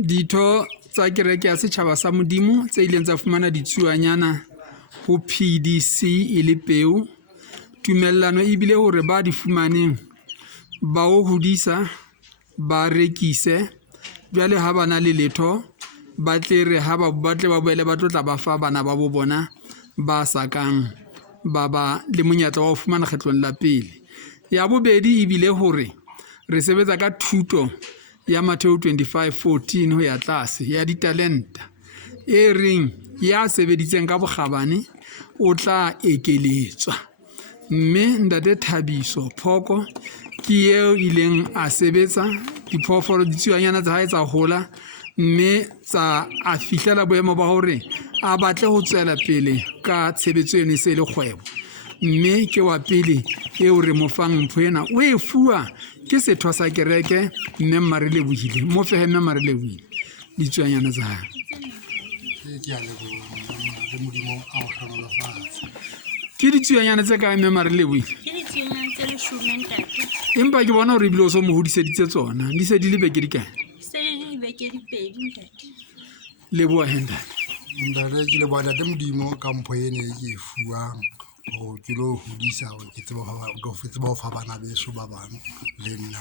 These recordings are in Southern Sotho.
Ditho tsa kereke ya setjhaba sa Modimo tse ileng tsa fumana ditsuonyana ho PDC e le peo. Tumellano e bile hore ba di fumaneng ba o hodisa, ba rekise. Jwale ha ba na le letho, ba tle re ha ba tle ba boele ba tlo tla ba fa bana ba bo bona ba sakang ba ba le monyetla wa ho fumana kgetlong la pele. Ya bobedi e bile hore re sebetsa ka thuto ya Matthew 25:14 ho ya tlase ya ditalenta e reng ya sebeditseng ka bokgabane o tla ekeletswa, mme ntate Thabiso Phoko ke eo ileng a sebetsa diphoofolo ditsuonyana tsa hae tsa hola, mme tsa a fihlela boemo ba hore a batle ho tswela pele ka tshebetso eno se le kgwebo, mme ke wa pele eo re mo fang mpho ena o e fuwa ke setho sa kereke. Mme Mmarelebohile mo fehe mme Mmarelebohile ditsuonyana tsa hae. Ke ditsuonyana tse kae mme Mmarelebohile? Ke ditsuonyana tse 10 ntate. Empa ke bona hore ebile o so mo hodiseditse tsona, di se di le beke di kae? Se le dibeke di pedi ntate. Leboha he ntate. Ntate ke leboha ntate Modimo ka mpho ene e ke e fuwang ho ke lo hodisa ho ke tseba ho fa bana beso ba bang le nna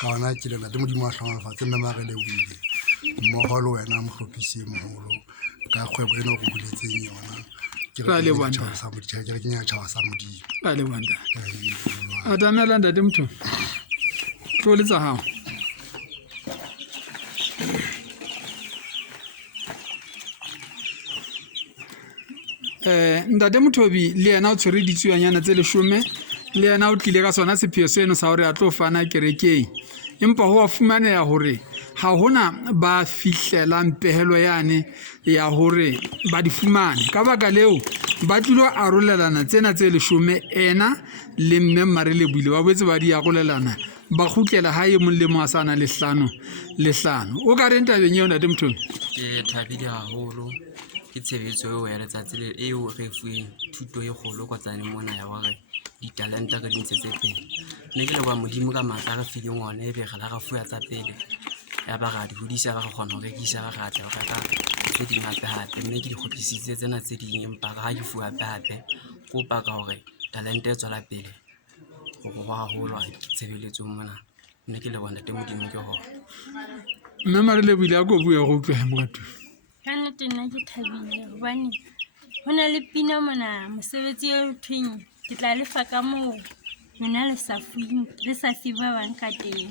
ka ona ke le ntate Modimo a hlomafatse mme Mmarelebohile mmoho le wena mohlophisi e moholo ka kgwebo eno go buletseng yona. Ra leboha ntate. Ke nyatjhaba sa Modimo. Ra leboha ntate. Atamela ntate Mtho. Tlo letsa hao. Ntate Mothobi le yena o tshwere ditsuonyana tse 10, le yena o tlile ka sona sepheo seno sa hore a tlo fana kerekeng, empa ho a fumaneha hore ha hona ba fihlelang pehelo yane ya hore ba di fumane. Ka baka leo ba tlilo arolelana tsena tse 10 ena le mme Mmarelebohile ba boetse ba di arolelana ba kgutlela ha e mong le mong a sana le 5 o ka reng tabeng eo ntate Mothobi? Ke thabile haholo ke tshebetso eo ya letsatsi le eo re fueng thuto e kgolo kotsaneng mona ya hore ditalenta re di ntshetse pele. Ne ke leboha Modimo ka matla re fileng ona ebe re la ra fuwa tsa pele ya ba ra di hodisa ba re kgona ho rekisa ba ra tla ho reka tse ding hape, mme ke di kgutlisitse tsena tse ding, empa ha ke fuwa hape kopa ka hore talente e tswela pele ho haholo ke tshebeletsong mona. Ne ke leboha ntate Modimo ke hona. Mme Mmarelebohile a ko bue go utlwe moratu. Ka nnete nna ke thabile hobane ho na le pina mona mosebetsi o thweng ke tla lefa ka moo lona le sa fuweng le sa fiwa bang ka teng.